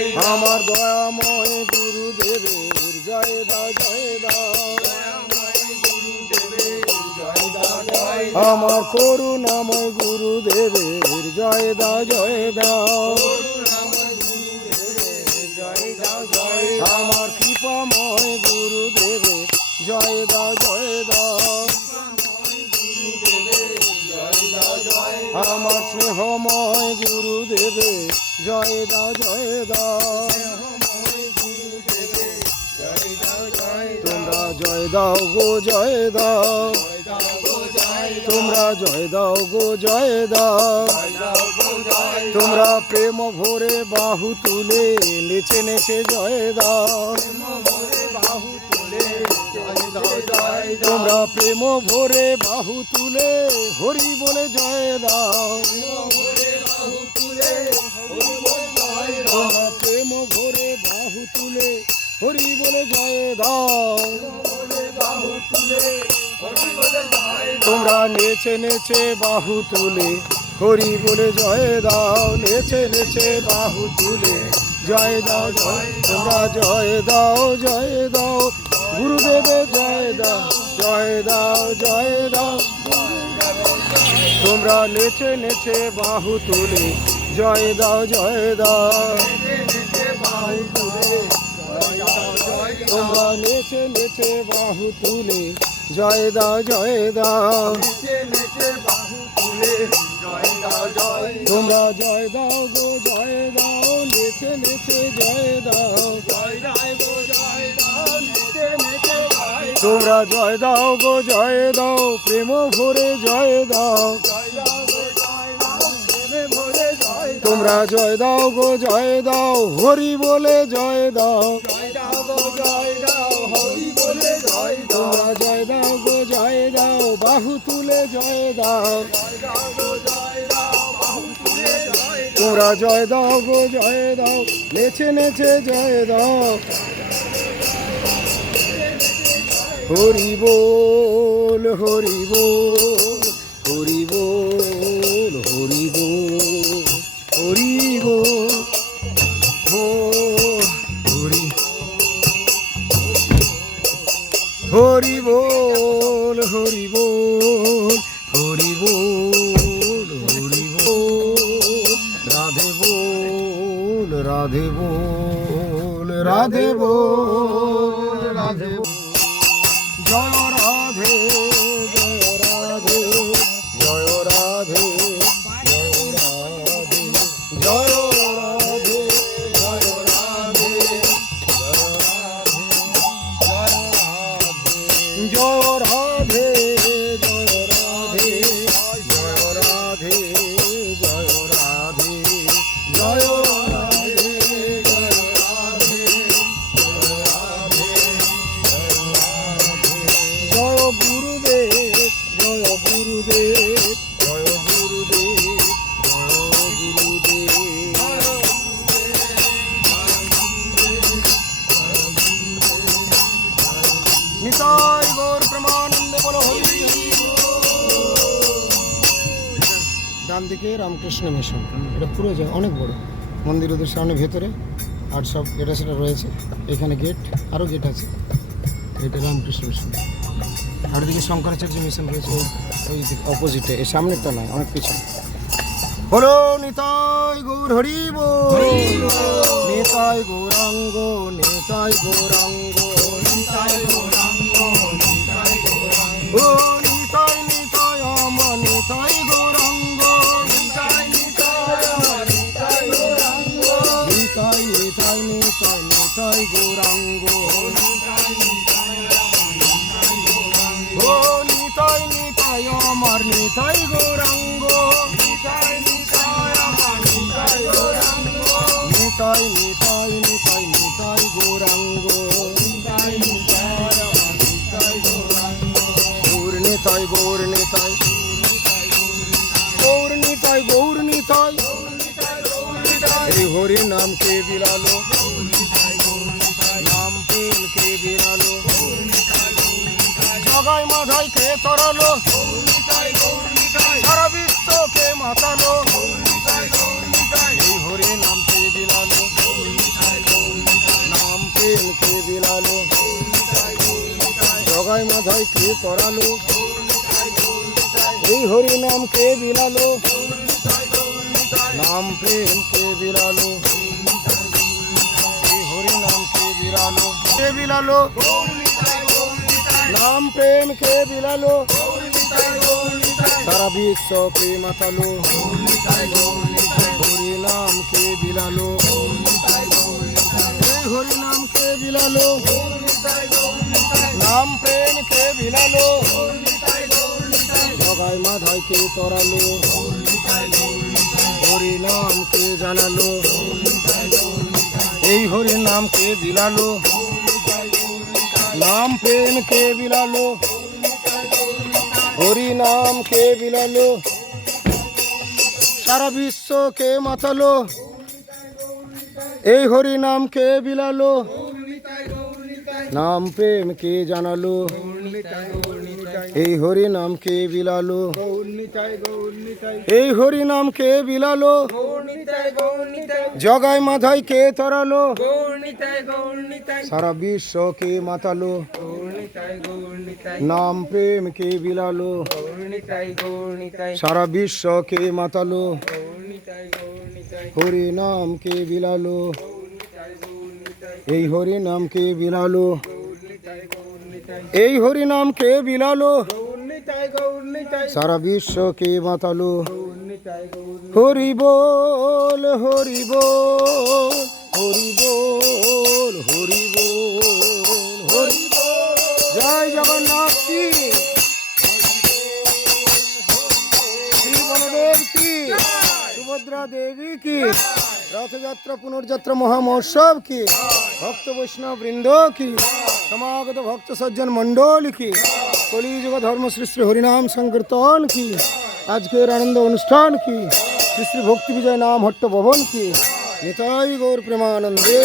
আমার দয়াময় গুরুদেবের জয় দা জয় দা। আমার করুণাময় গুরুদেবের জয় দা জয় দা। আমার কৃপাময় গুরুদেবে জয় দা জয় দা। আমার স্নেহময় গুরুদেবে জয় দাও জয় দাও তোমরা জয় দাও গো, জয় দাও। তোমরা জয় দাও গো, জয় দাও। তোমরা প্রেম ভরে বাহু তুলে নেচে নেচে জয় দাও। তোমরা প্রেম ভরে বাহু তুলে হরি বলে জয় দাও। প্রেম ভরে বাহু তুলে হরি বলে জয় দাও তোমরা নেচে নেচে বাহু তুলে, হরি বলে জয় দাও, নেচে নেচে বাহু তুলে। জয় দাও, জয়, তোমরা জয় দাও জয় দাও, গুরুদেবে জয় দাও জয় দাও জয় দাও। তোমরা নেচে নেচে বাহু তুলে জয় দাও জয় দাও। তোমরা নেচে নেচে বাহু তুলে। জয় দাও জয় দাও। তোমরা জয় দাও গো, জয় দাও। নেচে নেচে জয় দাও। তোমরা জয় দাও গো, জয় দাও। প্রেম ভরে জয় দাও। জয় দাও তোমরা জয় দাও গো, জয় দাও, হরি বলে জয় দাও। তোমরা জয় দাও গো, জয় দাও, বাহু তুলে জয় দাও। তোমরা জয় দাও গো, জয় দাও, নেচে নেচে জয় দাও। হরি বল হরি বল। হরি বল হরি বল হরি বল হরি বল। রাধে বল রাধে বল রাধে বল রাধে বল। জয় ডান দিকে রামকৃষ্ণ মিশন। এটা পুরো যায় অনেক বড়। মন্দির ওদের সামনে ভেতরে, আর সব এটা সেটা রয়েছে। এখানে গেট আরও গেট আছে। এটা রামকৃষ্ণ মিশন। আর দিকে শঙ্করাচার্য মিশন রয়েছে। ওই- দিকে অপোজিটে এর সামনেরটা নয়, অনেক পিছনে। হলো নিতাই গৌর হরি বল। নিতাই গৌরাঙ্গ নিতাই গৌরাঙ্গ নিতাই গৌরাঙ্গ নিতাই গৌরাঙ্গ। আমার নিতাই গৌরাঙ্গ। নিতাই নিতাই আমার নিতাই গৌরাঙ্গ। নিতাই নিতাই নিতাই নিতাই গৌরাঙ্গ। নিতাই নিতাই আমার নিতাই গৌরাঙ্গ। গৌর নিতাই গৌর নিতাই। গৌর নিতাই গৌর নিতাই। হরি হরি নাম কে বিলালো? নাম প্রেম কে বিলালো? জগাই মাধাই কে তরালো সারা বিশ্বকে মাতানো এই হরি নামটি বিলানো নাম পেলকে বিলানো জগায় মাথায় কে করালো এই হরি নাম কে বিলালো? নাম প্রেম কে বিলালো? এই হরি নাম কে বিলালো? কে বিলালো? নাম প্রেম কে বিলালো? সারা বিশ্ব কে মাতালো। হরি নাম কে বিলালো। হরি নাম কে বিলালো। নাম প্রেম কে বিলালো। জগায় মাধায় কে তরালো। হরি নাম কে জানালো। এই হরি নাম কে বিলালো। নাম প্রেম কে বিলালো। হরি নাম কে বিলালো? সারা বিশ্ব কে মাতালো? এই হরি নাম কে বিলালো? নাম প্রেম কে জানালো? এই হরি নাম কে বিলালো? এই হরি নাম কে বিলালো? জগায় মাথায় কে তরালো? সারা বিশ্ব কে মাতালো? নাম প্রেম কে বিলালো? সারা বিশ্ব কে মাতালো? হরি নাম কে বিলালো? এই হরি নাম কে বিলালো? এই হরি নাম কে বিলালো? সারা বিশ্ব কে মাতালো? হরি বল হরি বল হরি বল হরি বল, হরি জয় জগন্নাথ কি? শ্রী বলদেব কি? সুভদ্রা দেবী কি? রথযাত্রা, পুনর্যাত্রা, মহামহোৎসব কি? ভক্ত বৈষ্ণব বৃন্দ কি? সমাগত ভক্ত সজ্জন মণ্ডল কি? কলিযুগ ধর্ম শ্রী শ্রী হরিনাম সংকীর্তন কি? আজকের আনন্দ অনুষ্ঠান কি? শ্রী শ্রী ভক্তি বিজয় নাম হট্ট ভবন কি? নিতাই গৌর প্রেমানন্দে